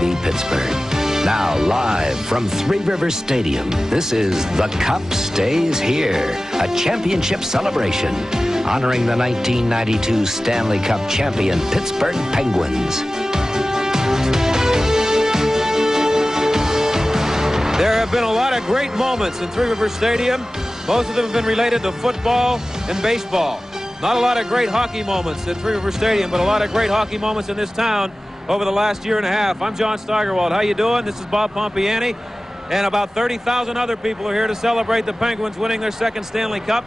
TV Pittsburgh. Now, live from Three Rivers Stadium, this is The Cup Stays Here, a championship celebration honoring the 1992 Stanley Cup champion Pittsburgh Penguins. There have been a lot of great moments in Three Rivers Stadium. Most of them have been related to football and baseball. Not a lot of great hockey moments at Three Rivers Stadium, but a lot of great hockey moments in this town over the last year and a half. I'm John Steigerwald. How you doing? This is Bob Pompiani. And about 30,000 other people are here to celebrate the Penguins winning their second Stanley Cup.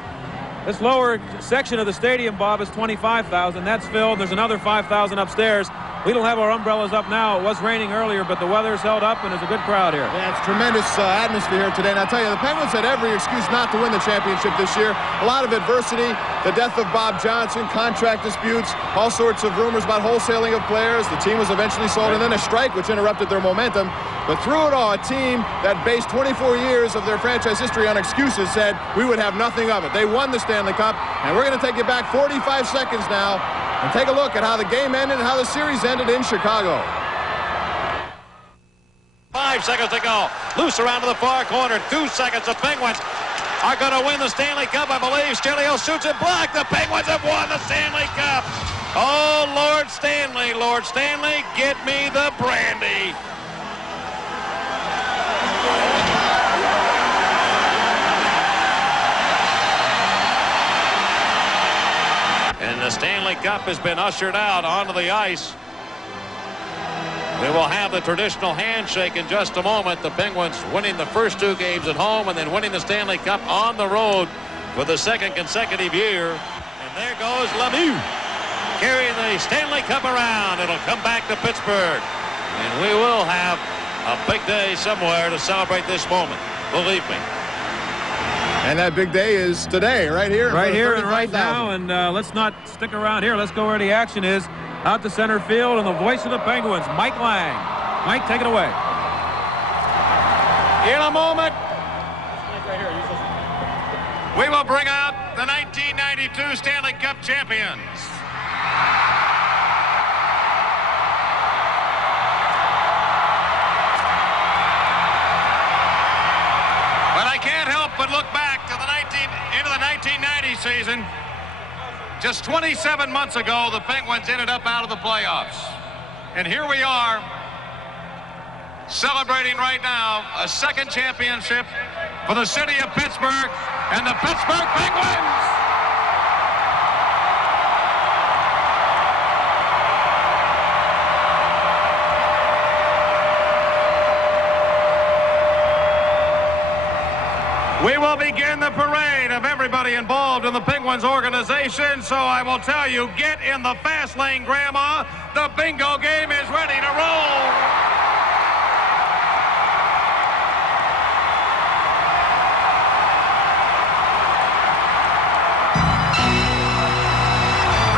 This lower section of the stadium, Bob, is 25,000. That's filled. There's another 5,000 upstairs. We don't have our umbrellas up now. It was raining earlier, but the weather's held up, and there's a good crowd here. Yeah, it's tremendous atmosphere here today. And I'll tell you, the Penguins had every excuse not to win the championship this year. A lot of adversity, the death of Bob Johnson, contract disputes, all sorts of rumors about wholesaling of players. The team was eventually sold, and then a strike which interrupted their momentum. But through it all, a team that based 24 years of their franchise history on excuses said we would have nothing of it. They won the Stanley Cup, and we're going to take you back 45 seconds now and take a look at how the game ended and how the series ended in Chicago. 5 seconds to go. Loose around to the far corner. 2 seconds. The Penguins are going to win the Stanley Cup, I believe. Stelio shoots it blocked. The Penguins have won the Stanley Cup. Oh, Lord Stanley, get me the brandy. And the Stanley Cup has been ushered out onto the ice. We will have the traditional handshake in just a moment. The Penguins winning the first 2 games at home and then winning the Stanley Cup on the road for the second consecutive year. And there goes Lemieux carrying the Stanley Cup around. It'll come back to Pittsburgh. And we will have a big day somewhere to celebrate this moment. Believe me. And that big day is today, right here. Right here and right now. And let's not stick around here. Let's go where the action is. Out to center field, and the voice of the Penguins, Mike Lang. Mike, take it away. In a moment, we will bring out the 1992 Stanley Cup champions. But I can't help but look back to into the 1990 season. Just 27 months ago, the Penguins ended up out of the playoffs. And here we are, celebrating right now a second championship for the city of Pittsburgh and the Pittsburgh Penguins. We will begin the parade of everybody involved in the Penguins organization, so I will tell you, get in the fast lane, Grandma. The bingo game is ready to roll.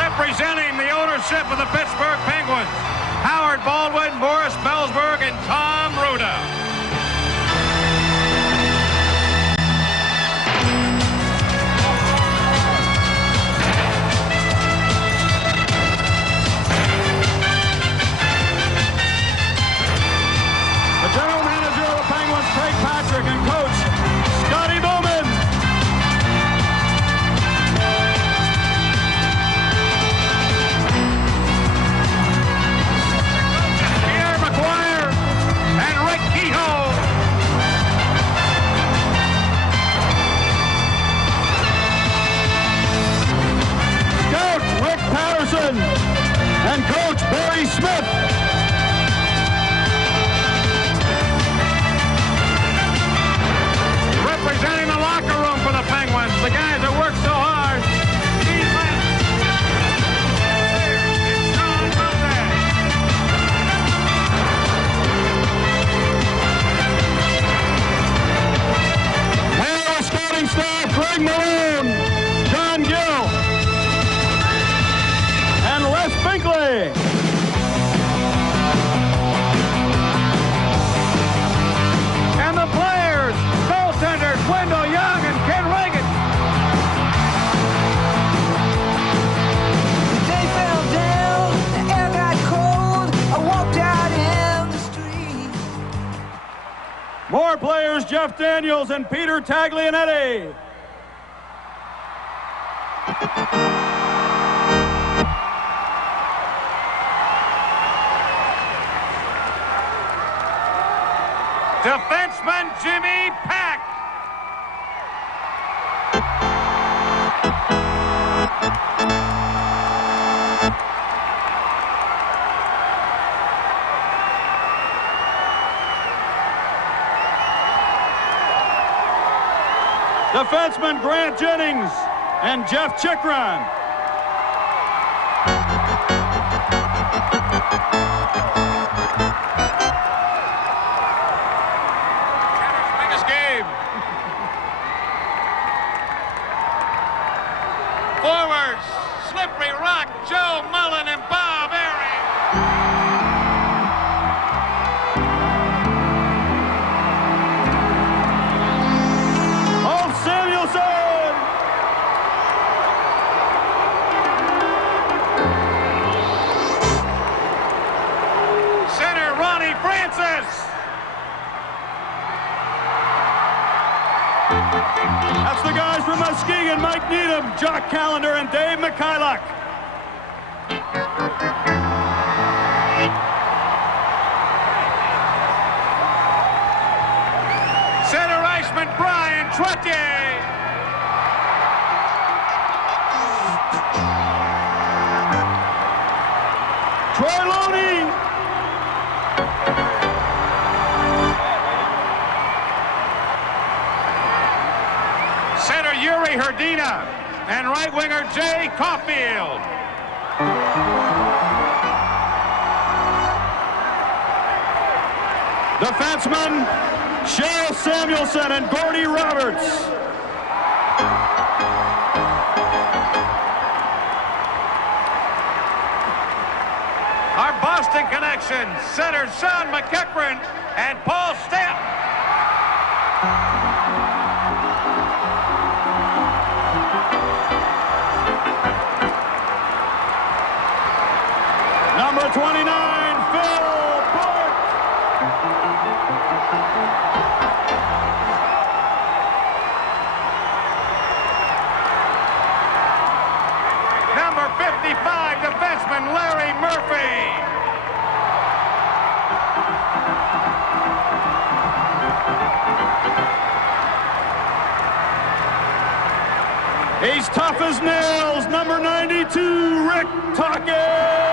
Representing the ownership of the Pittsburgh Penguins, Howard Baldwin, Boris Bellsberg, and Tom Ruda. And coach Scotty Bowman. Pierre McGuire. More players, Jeff Daniels and Peter Taglianetti. Defenseman Jimmy Pack. Defenseman Grant Jennings and Jeff Chikrin. Biggest game. Forwards, Slippery Rock, Joe Mullen and Bob Airy. That's the guys from Muskegon, Mike Needham, Jock Callender, and Dave Mikhailuk. Center iceman Brian Trottier. Troy Loney. Center Yuri Herdina and right winger Jay Caulfield. Defenseman Cheryl Samuelson and Gordy Roberts. Our Boston connection, center Sean McEachran and Paul Stamp. Number 29, Phil Burke. Number 55, defenseman Larry Murphy. He's tough as nails, number 92, Rick Tockett.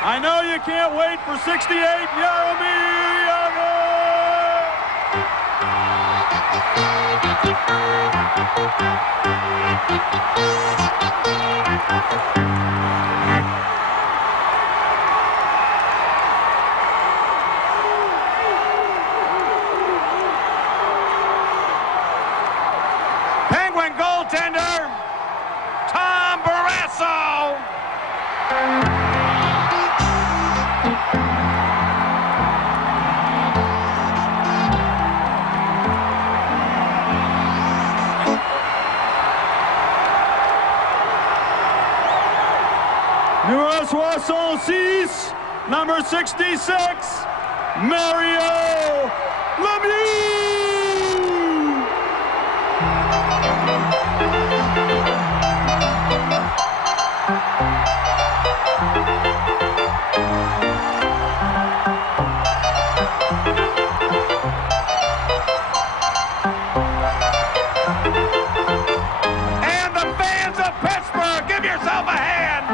I know you can't wait for 68, Jaromir Penguin goaltender Tom Barrasso. Numéro 66, number 66, Mario Lemieux. And the fans of Pittsburgh, give yourself a hand.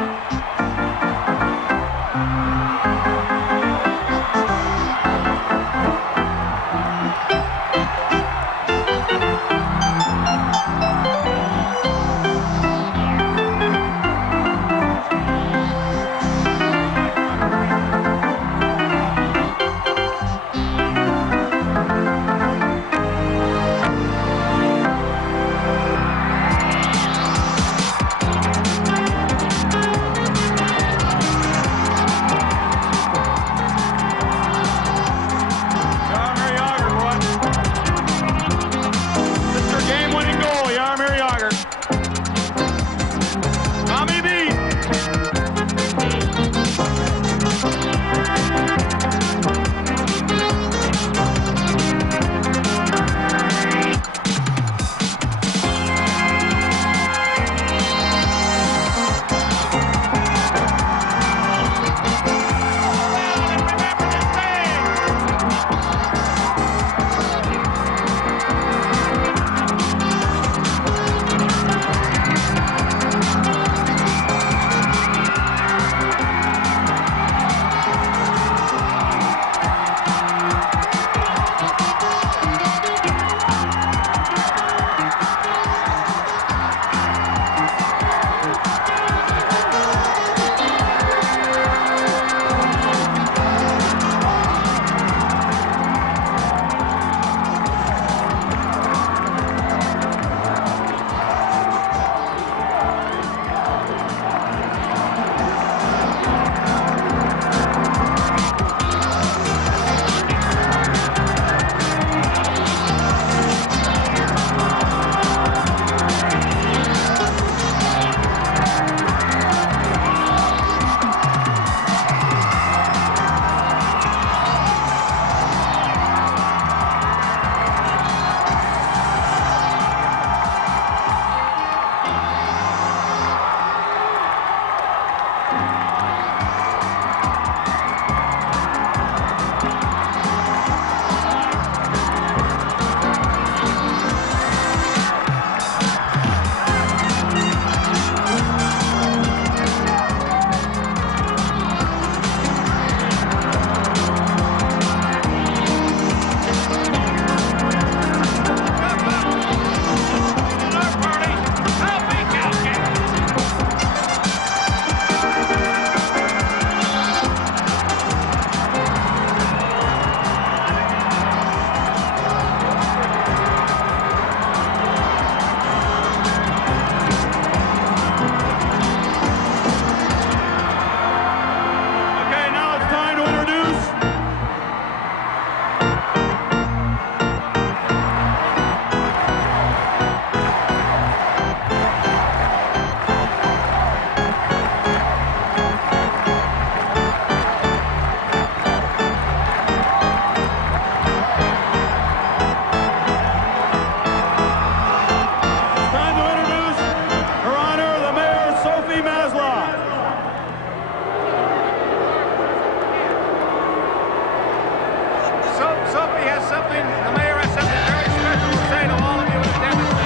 hoping the mayor has something very special to say to all of you in attendance.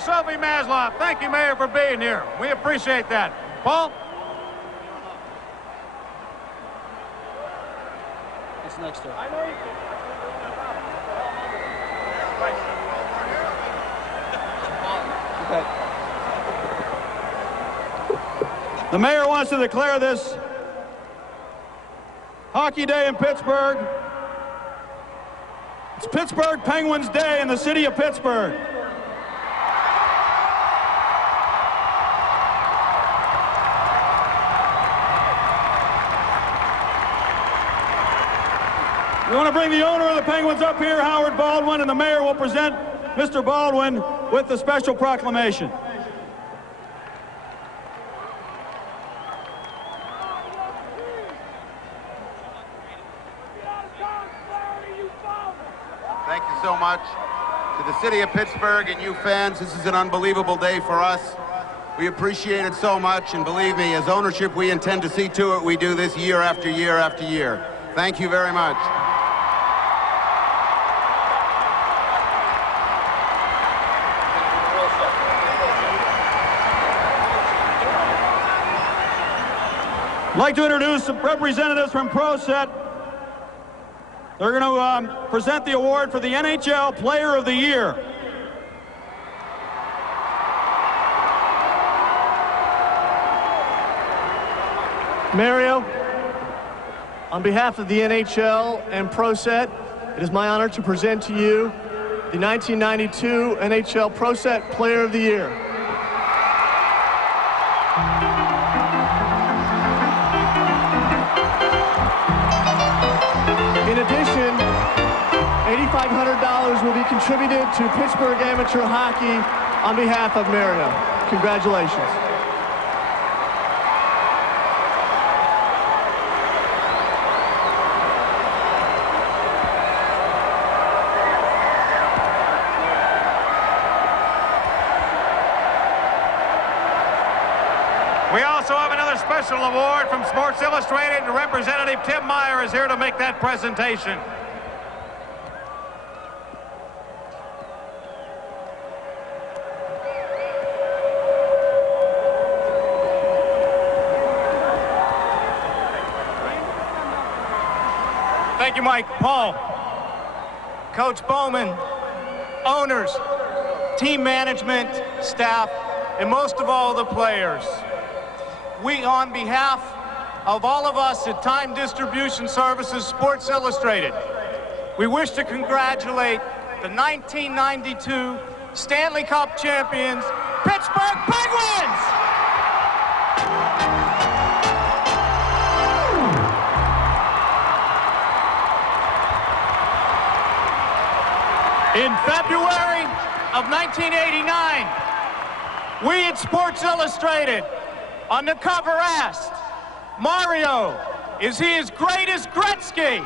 Sophie Maslow, thank you, Mayor, for being here. We appreciate that. Paul? What's next to Okay. The mayor wants to declare this Hockey Day in Pittsburgh. It's Pittsburgh Penguins Day in the city of Pittsburgh. We want to bring the owner of the Penguins up here, Howard Baldwin, and the mayor will present Mr. Baldwin with the special proclamation. Thank you so much. To the city of Pittsburgh and you fans, this is an unbelievable day for us. We appreciate it so much, and believe me, as ownership, we intend to see to it we do this year after year after year. Thank you very much. I'd like to introduce some representatives from ProSet. They're going to present the award for the NHL Player of the Year. Mario, on behalf of the NHL and ProSet, it is my honor to present to you the 1992 NHL ProSet Player of the Year. In addition, $8,500 will be contributed to Pittsburgh Amateur Hockey on behalf of Mario. Congratulations. We also have another special award from Sports Illustrated, and Representative Tim Meyer is here to make that presentation. Thank you, Mike. Paul, Coach Bowman, owners, team management, staff, and most of all, the players. We, on behalf of all of us at Time Distribution Services Sports Illustrated, we wish to congratulate the 1992 Stanley Cup champions, Pittsburgh Penguins! In February of 1989, we at Sports Illustrated on the cover asked, Mario, is he as great as Gretzky?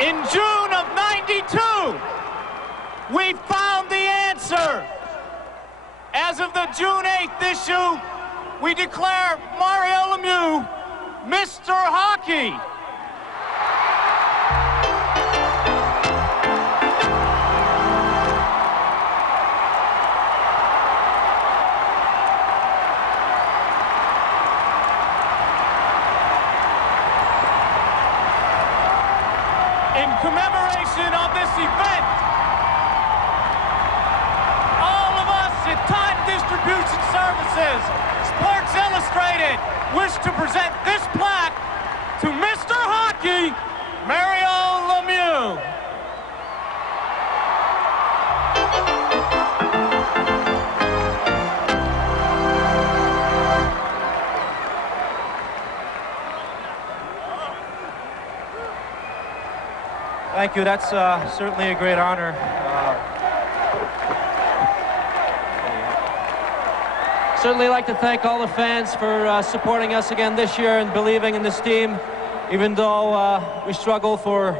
In June of '92, we found the answer. As of the June 8th issue, we declare Mario Lemieux Mr. Hockey. In commemoration of this event, all of us at Time Distribution Services, Sports Illustrated, wish to present this plaque to Mr. Hockey, Mario Lemieux. Thank you. That's certainly a great honor. Certainly like to thank all the fans for supporting us again this year and believing in this team, even though we struggled for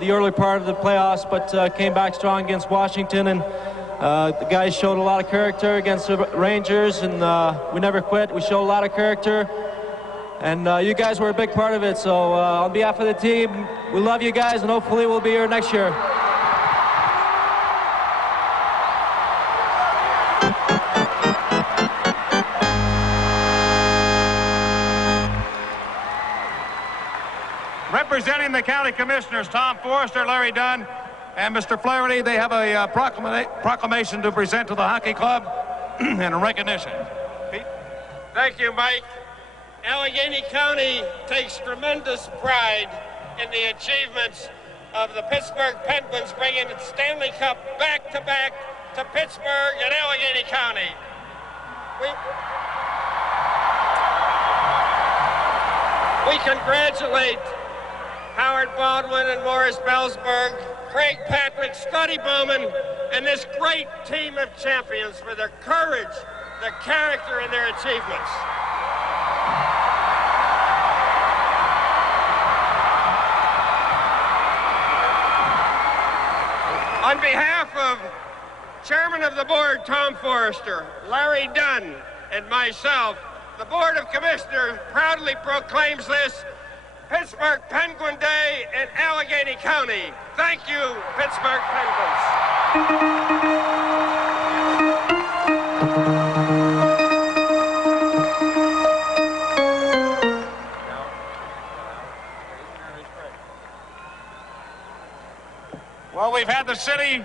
the early part of the playoffs, but came back strong against Washington, and the guys showed a lot of character against the Rangers, and we never quit. We showed a lot of character, and you guys were a big part of it. So on behalf of the team, we love you guys, and hopefully we'll be here next year. Representing the county commissioners, Tom Forrester, Larry Dunn, and Mr. Flaherty, they have a proclamation to present to the hockey club in recognition. Pete? Thank you, Mike. Allegheny County takes tremendous pride in the achievements of the Pittsburgh Penguins, bringing the Stanley Cup back-to-back to Pittsburgh and Allegheny County. We congratulate Howard Baldwin and Morris Bellsberg, Craig Patrick, Scotty Bowman, and this great team of champions for their courage, their character, and their achievements. On behalf of Chairman of the Board, Tom Forrester, Larry Dunn, and myself, the Board of Commissioners proudly proclaims this Pittsburgh Penguin Day in Allegheny County. Thank you, Pittsburgh Penguins. Well, we've had the city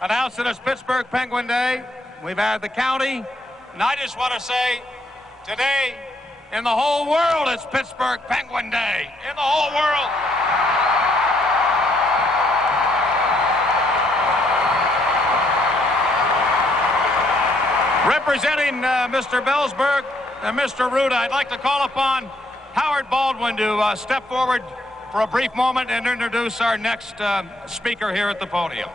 announce it as Pittsburgh Penguin Day. We've had the county. And I just want to say, today, in the whole world, it's Pittsburgh Penguin Day. In the whole world. Representing Mr. Bellsberg and Mr. Ruda, I'd like to call upon Howard Baldwin to step forward for a brief moment and introduce our next speaker here at the podium.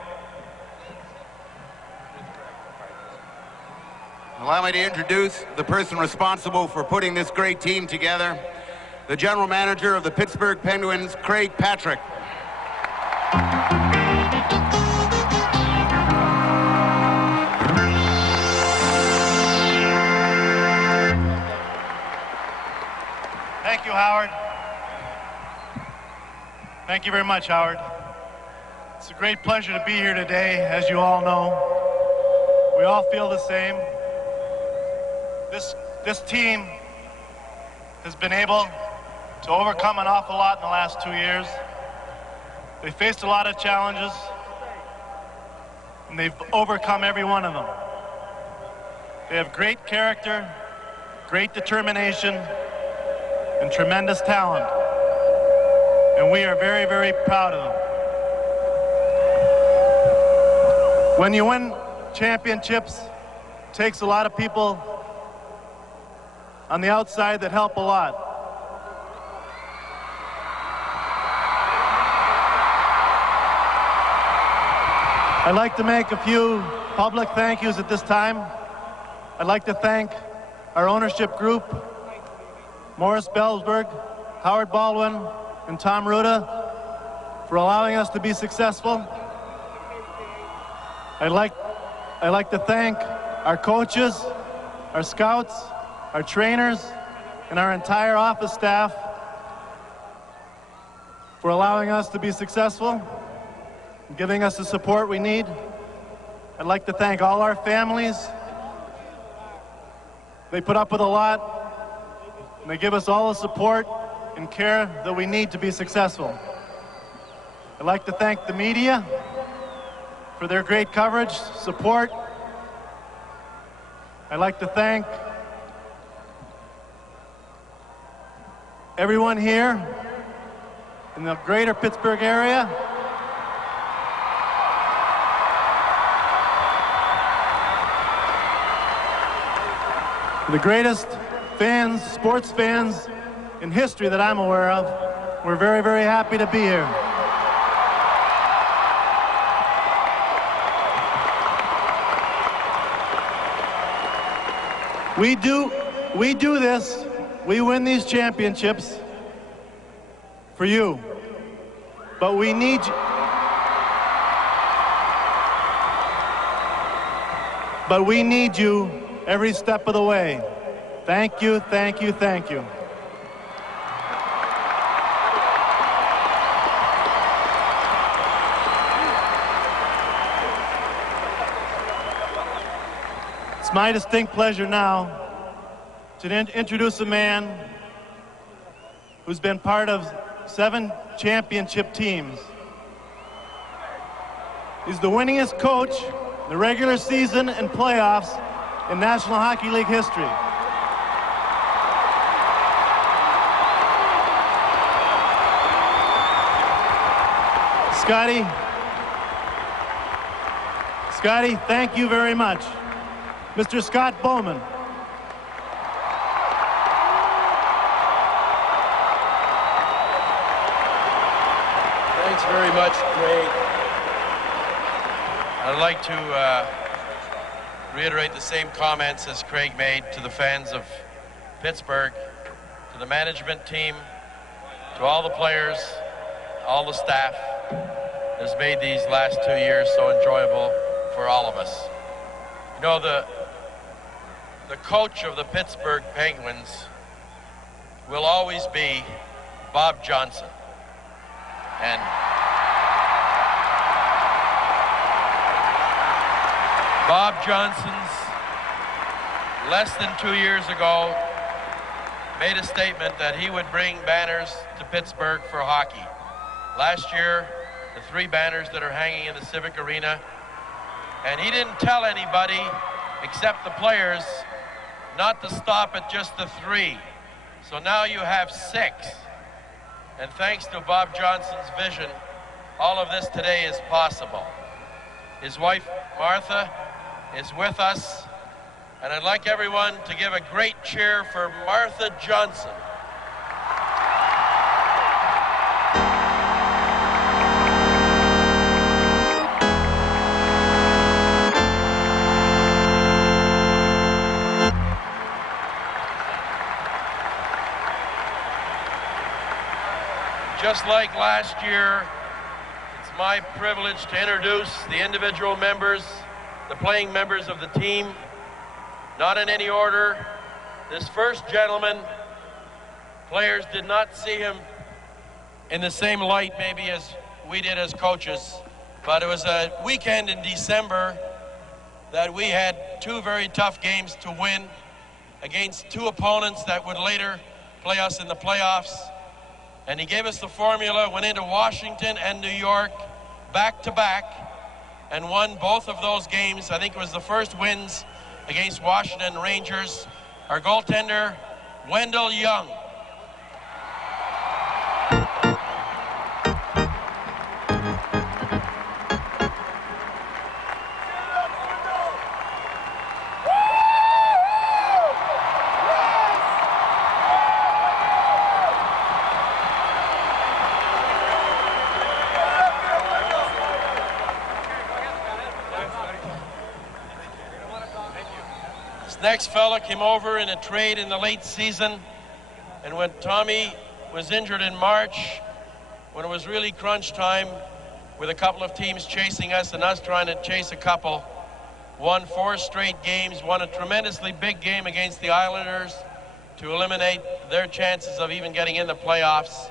Allow me to introduce the person responsible for putting this great team together, the general manager of the Pittsburgh Penguins, Craig Patrick. Thank you, Howard. Thank you very much, Howard. It's a great pleasure to be here today, as you all know. We all feel the same. This team has been able to overcome an awful lot in the last 2 years. They faced a lot of challenges, and they've overcome every one of them. They have great character, great determination, and tremendous talent. And we are very, very proud of them. When you win championships, it takes a lot of people on the outside that help a lot. I'd like to make a few public thank yous at this time. I'd like to thank our ownership group, Morris Bellsberg, Howard Baldwin, and Tom Ruda, for allowing us to be successful. I'd like to thank our coaches, our scouts, our trainers, and our entire office staff for allowing us to be successful and giving us the support we need. I'd like to thank all our families. They put up with a lot, and they give us all the support and care that we need to be successful. I'd like to thank the media for their great coverage, support. I'd like to thank everyone here in the greater Pittsburgh area. The greatest fans, sports fans in history that I'm aware of. We're very, very happy to be here. We do this, we win these championships for you. But we need you. But we need you every step of the way. Thank you, thank you, thank you. It's my distinct pleasure now to introduce a man who's been part of 7 championship teams. He's the winningest coach in the regular season and playoffs in National Hockey League history. Scotty, thank you very much. Mr. Scott Bowman. Thanks very much, Craig. I'd like to reiterate the same comments as Craig made to the fans of Pittsburgh, to the management team, to all the players, all the staff that has made these last 2 years so enjoyable for all of us. You know, the coach of the Pittsburgh Penguins will always be Bob Johnson. And Bob Johnson's, less than 2 years ago, made a statement that he would bring banners to Pittsburgh for hockey. Last year, the 3 banners that are hanging in the Civic Arena, and he didn't tell anybody except the players not to stop at just the 3. So now you have 6. And thanks to Bob Johnson's vision, all of this today is possible. His wife, Martha, is with us, and I'd like everyone to give a great cheer for Martha Johnson. Just like last year, it's my privilege to introduce the individual members, the playing members of the team, not in any order. This first gentleman, players did not see him in the same light maybe as we did as coaches, but it was a weekend in December that we had 2 very tough games to win against 2 opponents that would later play us in the playoffs. And he gave us the formula, went into Washington and New York back-to-back and won both of those games. I think it was the first wins against Washington Rangers. Our goaltender, Wendell Young. This next fella came over in a trade in the late season, and when Tommy was injured in March, when it was really crunch time, with a couple of teams chasing us and us trying to chase a couple, won 4 straight games, won a tremendously big game against the Islanders to eliminate their chances of even getting in the playoffs.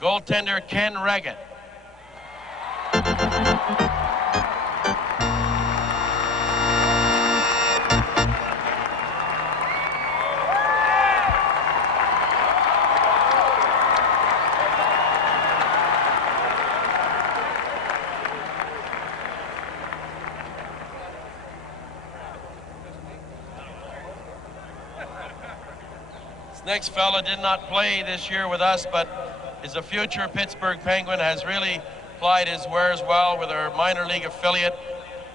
Goaltender Ken Reggett. Next fella did not play this year with us, but is a future Pittsburgh Penguin, has really applied his wares well with our minor league affiliate.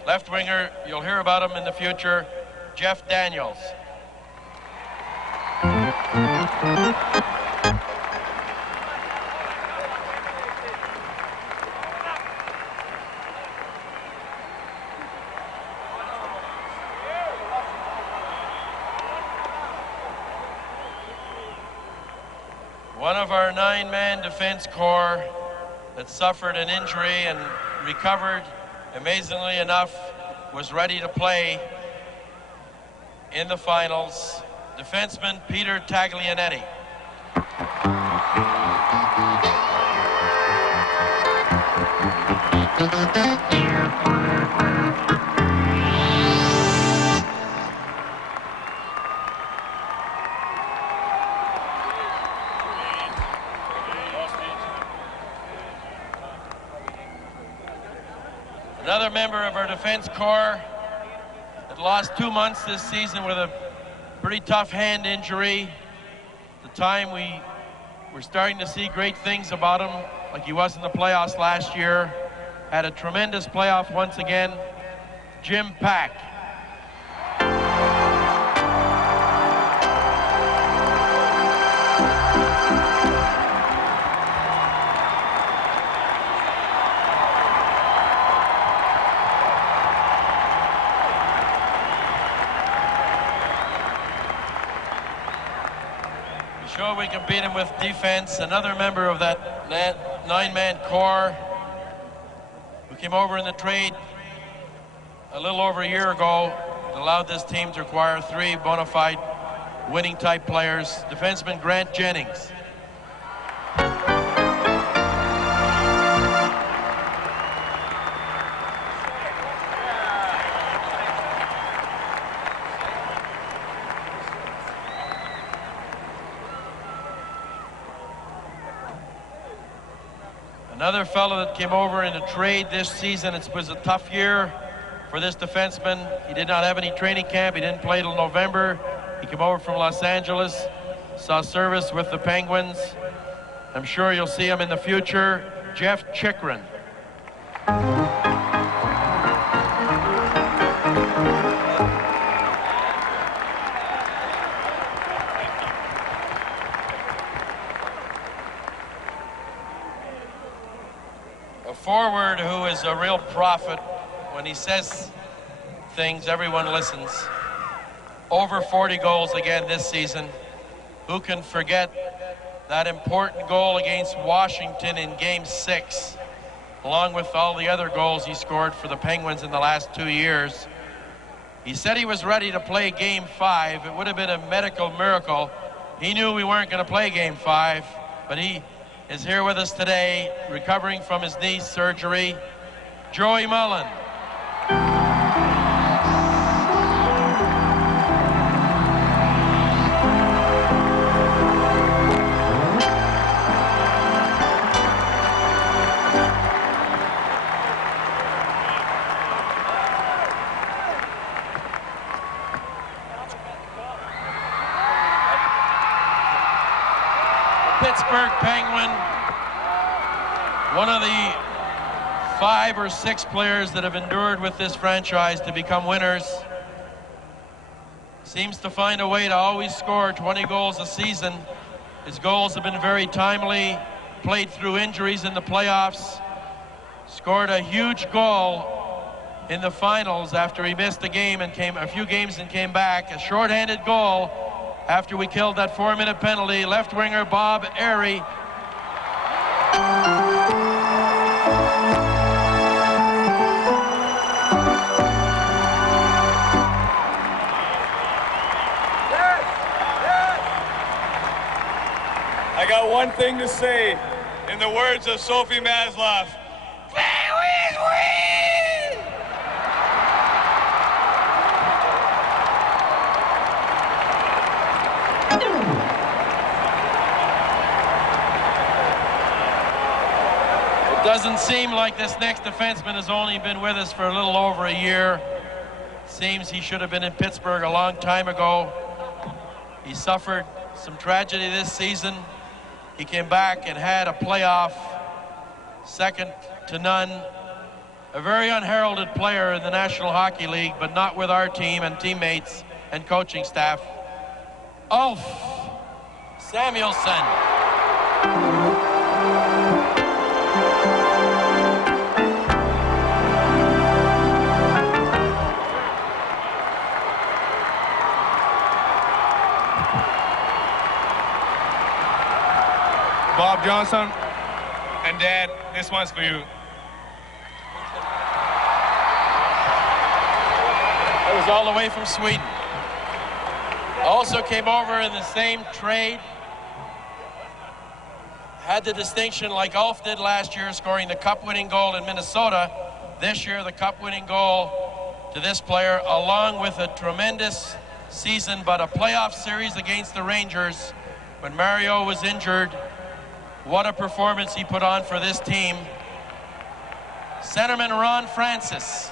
Left winger, you'll hear about him in the future, Jeff Daniels. One of our 9-man defense corps that suffered an injury and recovered, amazingly enough, was ready to play in the finals. Defenseman Peter Taglianetti. Another member of our defense corps that lost 2 months this season with a pretty tough hand injury. At the time we were starting to see great things about him, like he was in the playoffs last year. Had a tremendous playoff once again. Jim Pack. Sure we can beat him with defense. Another member of that 9-man corps who came over in the trade a little over a year ago, allowed this team to acquire 3 bona fide winning type players. Defenseman Grant Jennings. Another fellow that came over in a trade this season. It was a tough year for this defenseman. He did not have any training camp. He didn't play till November. He came over from Los Angeles, saw service with the Penguins. I'm sure you'll see him in the future. Jeff Chikrin. Forward who is a real prophet. When he says things, everyone listens. Over 40 goals again this season. Who can forget that important goal against Washington in Game 6, along with all the other goals he scored for the Penguins in the last 2 years. He said he was ready to play Game 5. It would have been a medical miracle. He knew we weren't going to play Game 5, but he is here with us today, recovering from his knee surgery, Joey Mullen. Pittsburgh Penguin, one of the 5 or 6 players that have endured with this franchise to become winners. Seems to find a way to always score 20 goals a season. His goals have been very timely, played through injuries in the playoffs, scored a huge goal in the finals after he missed a game and a few games and came back. A shorthanded goal after we killed that 4-minute penalty. Left winger Bob Airy. I got one thing to say. In the words of Sophie Maslow, Penguins win! It doesn't seem like this next defenseman has only been with us for a little over a year. Seems he should have been in Pittsburgh a long time ago. He suffered some tragedy this season. He came back and had a playoff, second to none. A very unheralded player in the National Hockey League, but not with our team and teammates and coaching staff. Ulf Samuelsson. Bob Johnson and Dad, this one's for you. That was all the way from Sweden. Also came over in the same trade. Had the distinction, like Ulf did last year, scoring the cup-winning goal in Minnesota. This year, the cup-winning goal to this player, along with a tremendous season, but a playoff series against the Rangers when Mario was injured. What a performance he put on for this team. Centerman Ron Francis.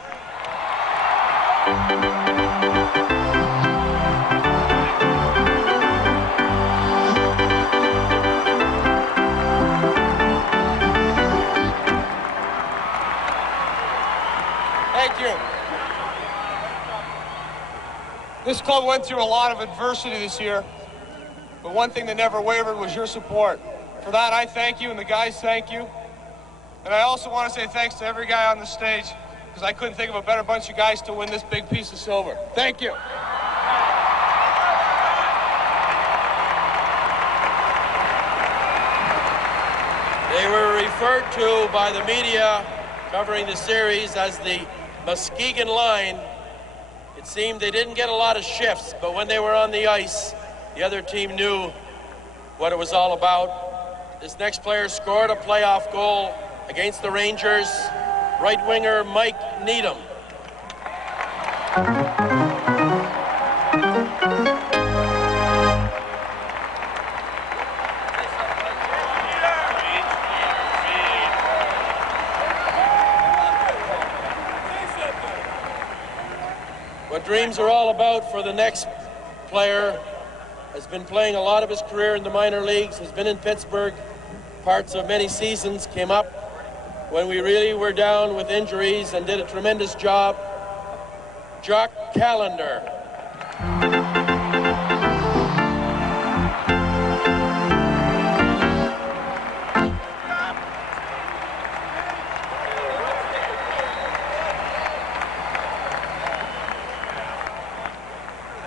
Thank you. This club went through a lot of adversity this year, but one thing that never wavered was your support. For that, I thank you, and the guys thank you. And I also want to say thanks to every guy on the stage, because I couldn't think of a better bunch of guys to win this big piece of silver. Thank you. They were referred to by the media covering the series as the Muskegon line. It seemed they didn't get a lot of shifts, but when they were on the ice, the other team knew what it was all about. This next player scored a playoff goal against the Rangers, right winger Mike Needham. What dreams are all about for the next player has been playing a lot of his career in the minor leagues, has been in Pittsburgh parts of many seasons, came up when we really were down with injuries and did a tremendous job. Jock Callender.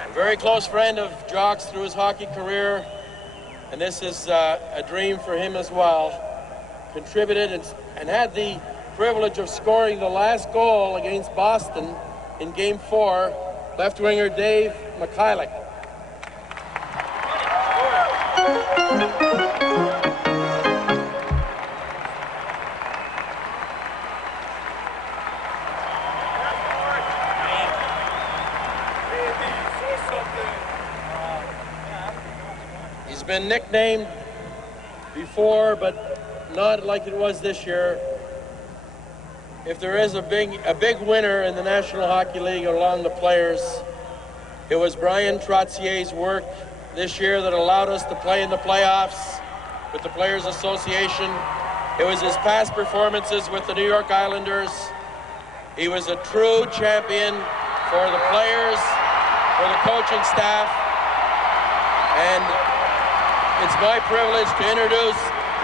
A very close friend of Jock's through his hockey career, and this is a dream for him as well. Contributed and had the privilege of scoring the last goal against Boston in Game 4, left winger Dave Mikhailuk. He's been nicknamed before, but not like it was this year. If there is a big winner in the National Hockey League along the players, it was Brian Trotzier's work this year that allowed us to play in the playoffs with the Players Association. It was his past performances with the New York Islanders. He was a true champion for the players, for the coaching staff, and it's my privilege to introduce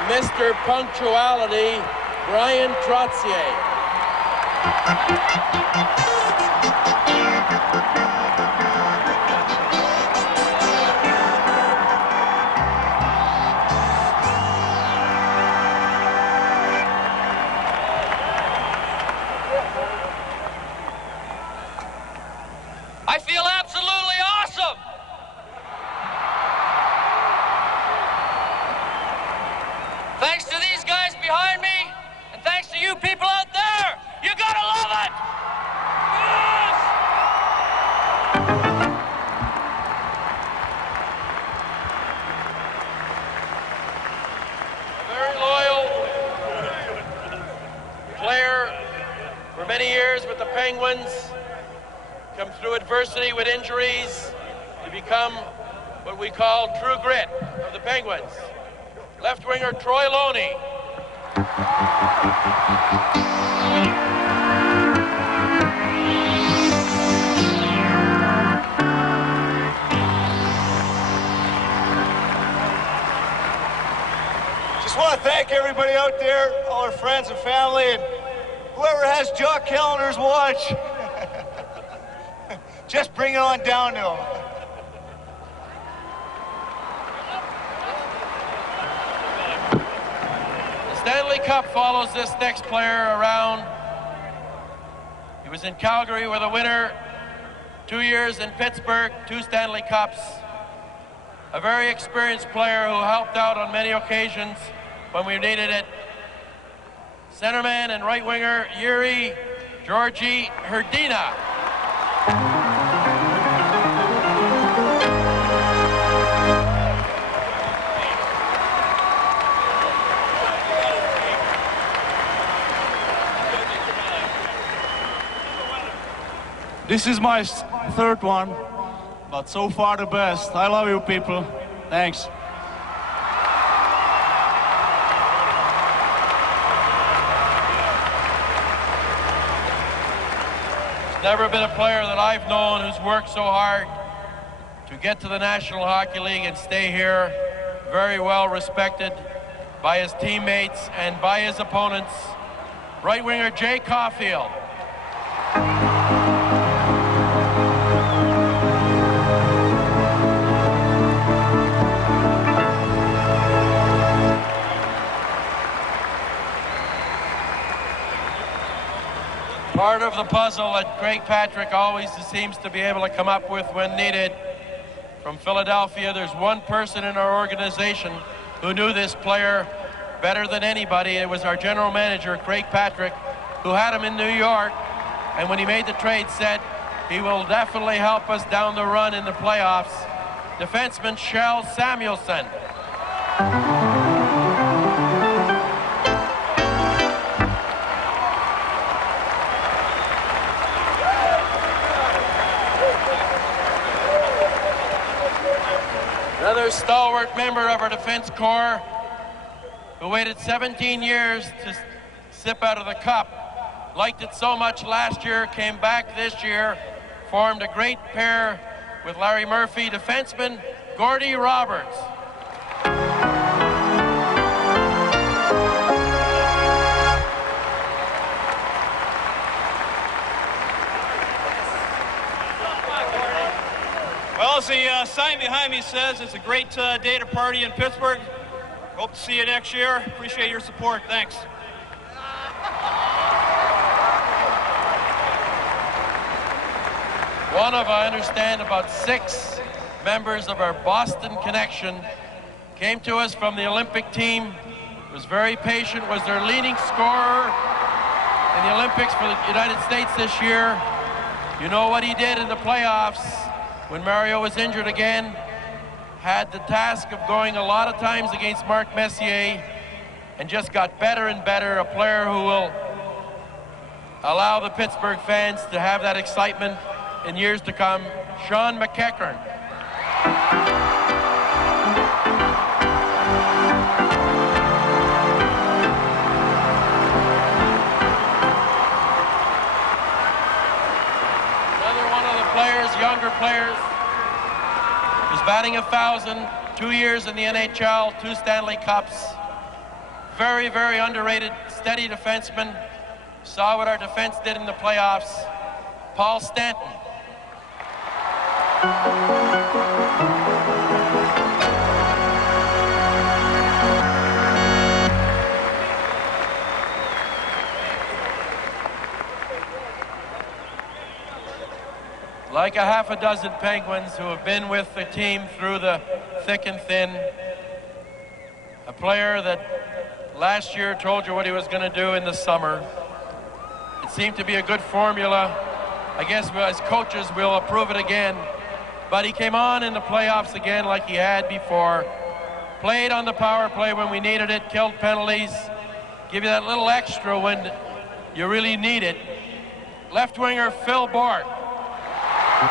Mr. Punctuality, Brian Trotzier. I feel absolutely awesome. Thanks to these guys behind me, and thanks to you people out there. You gotta love it. Yes! A very loyal player for many years with the Penguins. Come through adversity with injuries to become what we call true grit of the Penguins. Left winger Troy Loney. Just want to thank everybody out there, all our friends and family, and whoever has Jock Callender's watch. Just bring it on down to him. The Stanley Cup follows this next player around. He was in Calgary with a winner, 2 years in Pittsburgh, 2 Stanley Cups. A very experienced player who helped out on many occasions when we needed it. Centerman and right winger Yuri Georgi Herdina. This is my third one, but so far the best. I love you people. Thanks. There's never been a player that I've known who's worked so hard to get to the National Hockey League and stay here. Very well respected by his teammates and by his opponents. Right winger Jay Caulfield. Part of the puzzle that Craig Patrick always seems to be able to come up with when needed. From Philadelphia, there's one person in our organization who knew this player better than anybody. It was our general manager, Craig Patrick, who had him in New York, and when he made the trade said he will definitely help us down the run in the playoffs. Defenseman Shel Samuelson. Another stalwart member of our defense corps who waited 17 years to sip out of the cup. Liked it so much last year, came back this year, formed a great pair with Larry Murphy, defenseman Gordy Roberts. Well, as the sign behind me says, it's a great day to party in Pittsburgh. Hope to see you next year. Appreciate your support. Thanks. One of, I understand, about 6 members of our Boston connection came to us from the Olympic team, was very patient, was their leading scorer in the Olympics for the United States this year. You know what he did in the playoffs when Mario was injured again. Had the task of going a lot of times against Mark Messier and just got better and better. A player who will allow the Pittsburgh fans to have that excitement in years to come, Sean McEachern. Another one of the players, younger players, is batting 1,000, 2 years in the NHL, 2 Stanley Cups. Very, very underrated, steady defenseman. Saw what our defense did in the playoffs. Paul Stanton. Like a half a dozen Penguins who have been with the team through the thick and thin. A player that last year told you what he was going to do in the summer. It seemed to be a good formula. I guess as coaches we'll approve it again. But he came on in the playoffs again like he had before. Played on the power play when we needed it, killed penalties, give you that little extra when you really need it. Left winger Phil Bourque. I'm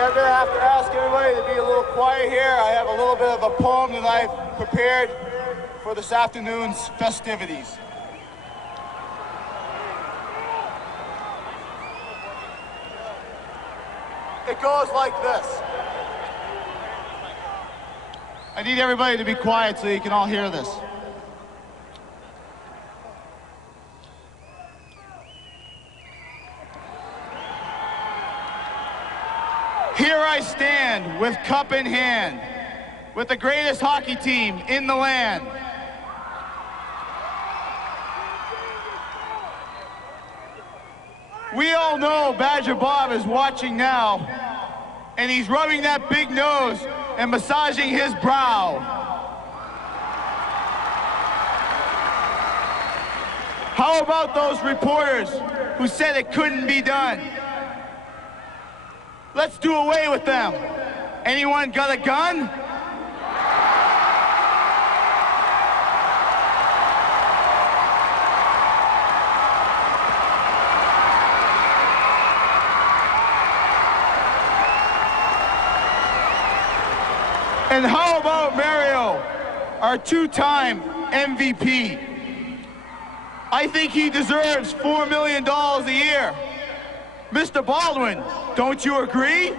going to have to ask everybody to be a little quiet here. I have a little bit of a poem that I've prepared for this afternoon's festivities. It goes like this. I need everybody to be quiet so you can all hear this. Here I stand with cup in hand, with the greatest hockey team in the land. We all know Badger Bob is watching now, and he's rubbing that big nose and massaging his brow. How about those reporters who said it couldn't be done? Let's do away with them. Anyone got a gun? And how about Mario, our two-time MVP? I think he deserves $4 million a year. Mr. Baldwin, don't you agree?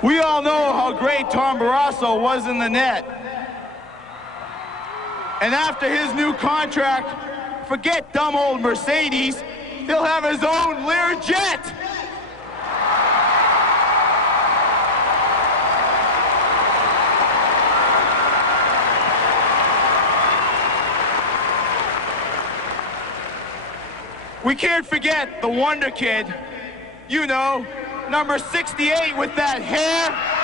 We all know how great Tom Barrasso was in the net. And after his new contract, forget dumb old Mercedes, he'll have his own Learjet. We can't forget the Wonder Kid, you know, number 68 with that hair.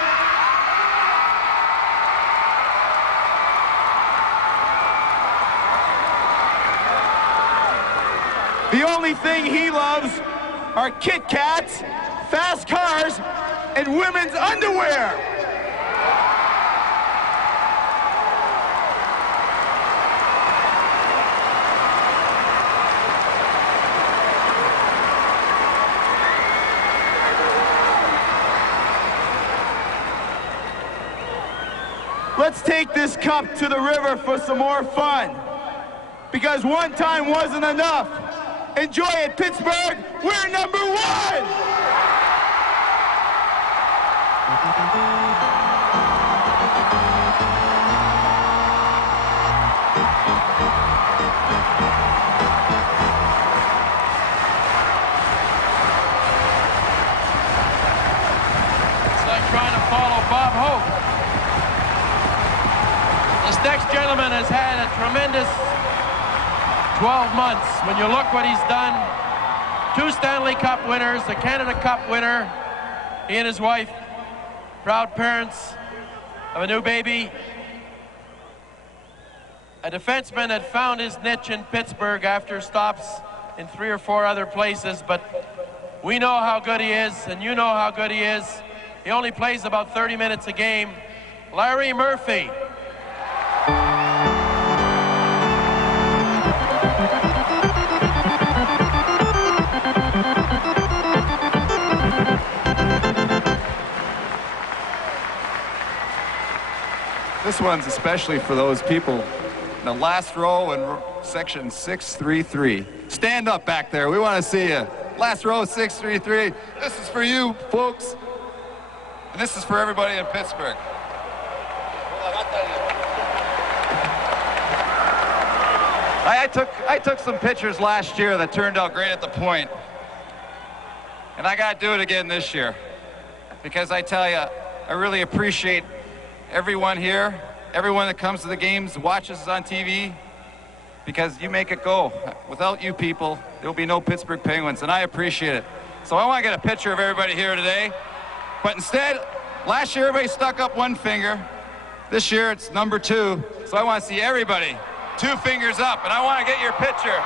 The only thing he loves are Kit Kats, fast cars, and women's underwear. Let's take this cup to the river for some more fun. Because one time wasn't enough. Enjoy it, Pittsburgh. We're number one! It's like trying to follow Bob Hope. This next gentleman has had a tremendous 12 months. When you look what he's done, 2 Stanley Cup winners, the Canada Cup winner, he and his wife, proud parents of a new baby. A defenseman had found his niche in Pittsburgh after stops in 3 or 4 other places, but we know how good he is, and you know how good he is. He only plays about 30 minutes a game. Larry Murphy. This one's especially for those people in the last row in section 633. Stand up back there. We want to see you. Last row, 633. This is for you, folks. And this is for everybody in Pittsburgh. I took some pictures last year that turned out great at the point. And I got to do it again this year. Because I tell you, I really appreciate everyone here, everyone that comes to the games, watches us on TV, because you make it go. Without you people, there will be no Pittsburgh Penguins, and I appreciate it. So I want to get a picture of everybody here today. But instead, last year everybody stuck up one finger. This year it's number 2. So I want to see everybody 2 fingers up, and I want to get your picture.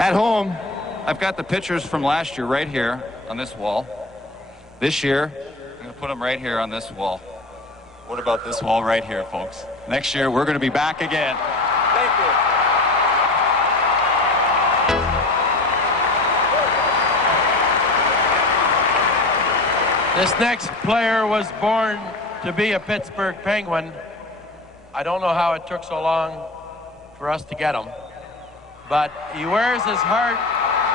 At home, I've got the pictures from last year right here on this wall. This year, I'm going to put them right here on this wall. What about this wall right here, folks? Next year, we're going to be back again. Thank you. This next player was born to be a Pittsburgh Penguin. I don't know how it took so long for us to get him. But he wears his heart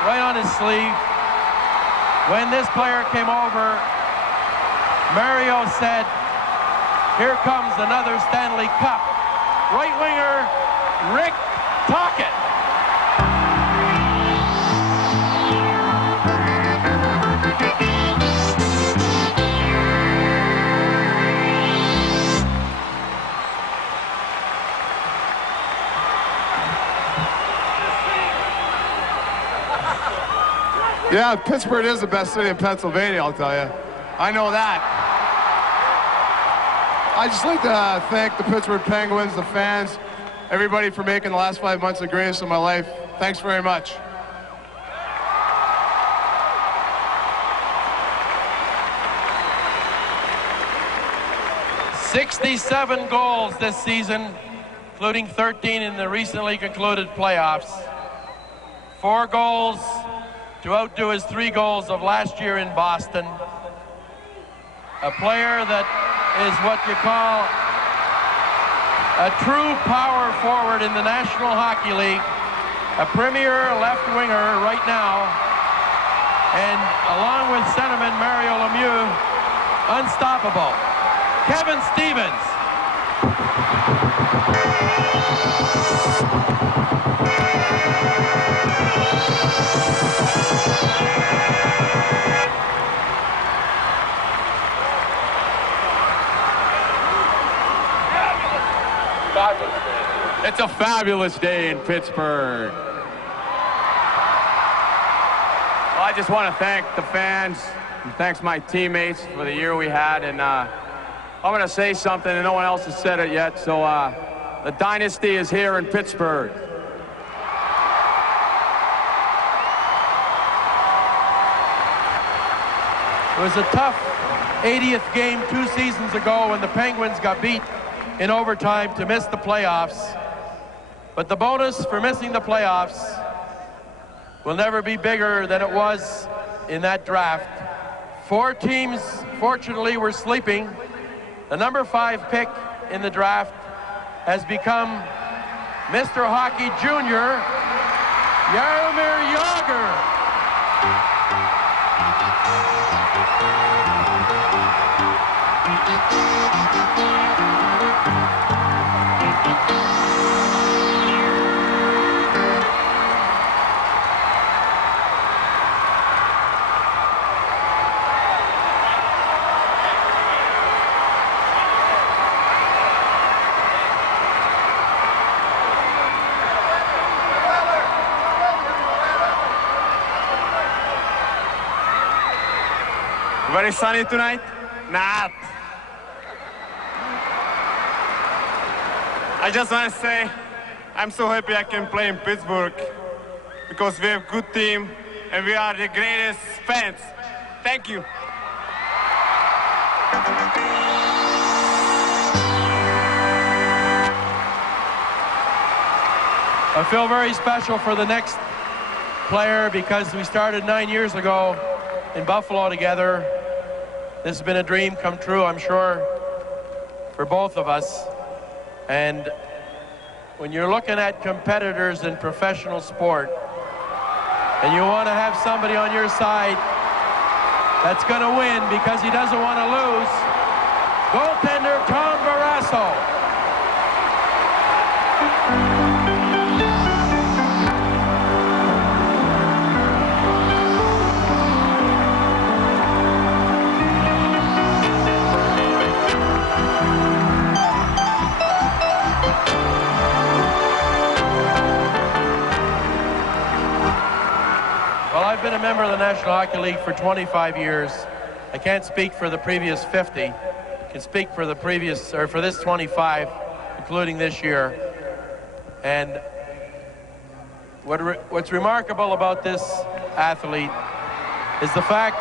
right on his sleeve. When this player came over, Mario said, "Here comes another Stanley Cup." Right winger, Rick Tocchet. Yeah, Pittsburgh is the best city in Pennsylvania, I'll tell you. I know that. I'd just like to thank the Pittsburgh Penguins, the fans, everybody for making the last 5 months the greatest of my life. Thanks very much. "67 goals this season, including 13 in the recently concluded playoffs. 4 goals to outdo his 3 goals of last year in Boston. A player that is what you call a true power forward in the National Hockey League, a premier left winger right now, and along with centerman Mario Lemieux, unstoppable. Kevin Stevens." It's a fabulous day in Pittsburgh. Well, I just want to thank the fans and thanks my teammates for the year we had. And I'm going to say something, and no one else has said it yet. So the dynasty is here in Pittsburgh. It was a tough 80th game 2 seasons ago when the Penguins got beat in overtime to miss the playoffs. But the bonus for missing the playoffs will never be bigger than it was in that draft. 4 teams, fortunately, were sleeping. The number 5 pick in the draft has become Mr. Hockey Jr., Jaromir Jagr. Very sunny tonight? Not. I just want to say I'm so happy I can play in Pittsburgh because we have a good team and we are the greatest fans. Thank you. I feel very special for the next player because we started 9 years ago in Buffalo together. This has been a dream come true, I'm sure, for both of us. And when you're looking at competitors in professional sport and you want to have somebody on your side that's going to win because he doesn't want to lose, goaltender Tom Barrasso. I've been a member of the National Hockey League for 25 years. I can't speak for the previous 50. I can speak for the previous, or for this 25, including this year. And what's remarkable about this athlete is the fact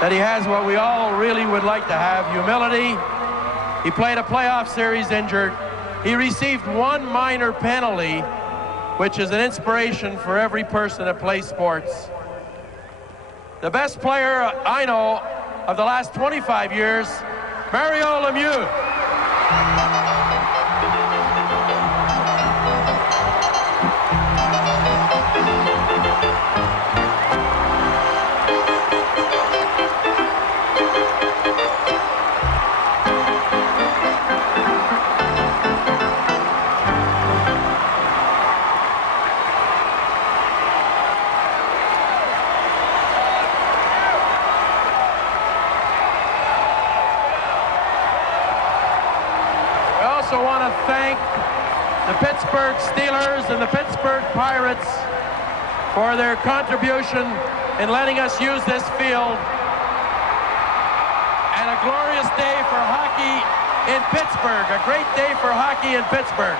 that he has what we all really would like to have, humility. He played a playoff series injured. He received one minor penalty, which is an inspiration for every person that plays sports. The best player I know of the last 25 years, Mario Lemieux. I also want to thank the Pittsburgh Steelers and the Pittsburgh Pirates for their contribution in letting us use this field. And a glorious day for hockey in Pittsburgh, a great day for hockey in Pittsburgh.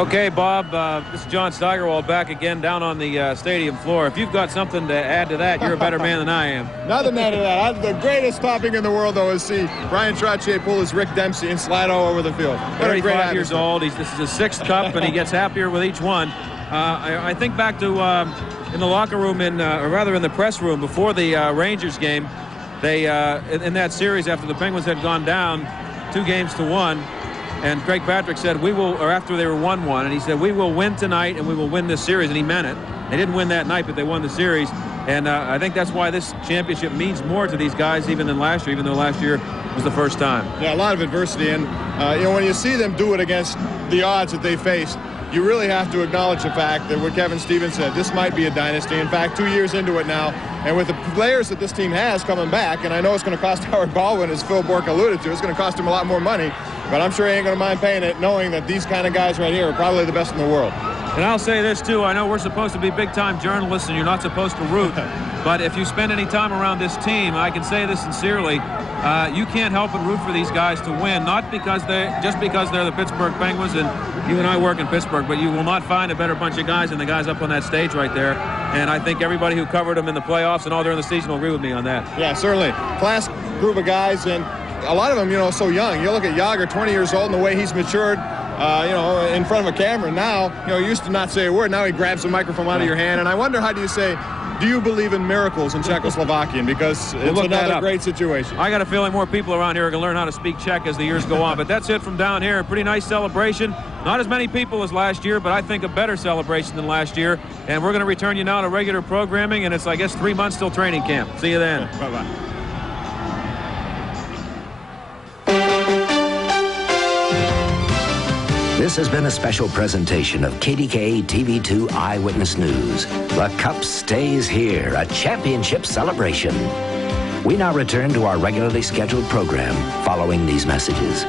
Okay, Bob, this is John Steigerwald back again down on the stadium floor. If you've got something to add to that, you're a better man than I am. Nothing to add to that. The greatest topic in the world, though, is see Brian Trottier pull his Rick Dempsey and slide all over the field. 35 years old. This is his 6th cup, and he gets happier with each one. I think back to in the locker room, or rather in the press room before the Rangers game, they in that series after the Penguins had gone down 2-1, and Craig Patrick said, we will, or after they were 1-1, and he said, we will win tonight and we will win this series, and he meant it. They didn't win that night, but they won the series, and I think that's why this championship means more to these guys even than last year, even though last year was the first time. Yeah, a lot of adversity, and when you see them do it against the odds that they faced, you really have to acknowledge the fact that what Kevin Stevens said, this might be a dynasty. In fact, 2 years into it now, and with the players that this team has coming back, and I know it's going to cost Howard Baldwin, as Phil Bourque alluded to, it's going to cost him a lot more money, but I'm sure he ain't going to mind paying it, knowing that these kind of guys right here are probably the best in the world. And I'll say this, too. I know we're supposed to be big-time journalists, and you're not supposed to root. But if you spend any time around this team, I can say this sincerely, you can't help but root for these guys to win, not because just because they're the Pittsburgh Penguins, and you and I work in Pittsburgh, but you will not find a better bunch of guys than the guys up on that stage right there. And I think everybody who covered them in the playoffs and all during the season will agree with me on that. Yeah, certainly. Class group of guys, and a lot of them, so young. You look at Jágr, 20 years old, and the way he's matured, in front of a camera now, used to not say a word. Now he grabs the microphone out of your hand. And I wonder, how do you say, do you believe in miracles in Czechoslovakian? Because it's another great situation. I got a feeling more people around here are going to learn how to speak Czech as the years go on. But that's it from down here. A pretty nice celebration. Not as many people as last year, but I think a better celebration than last year. And we're going to return you now to regular programming. And it's, I guess, 3 months till training camp. See you then. Bye-bye. This has been a special presentation of KDKA TV2 Eyewitness News. The Cup stays here, a championship celebration. We now return to our regularly scheduled program following these messages.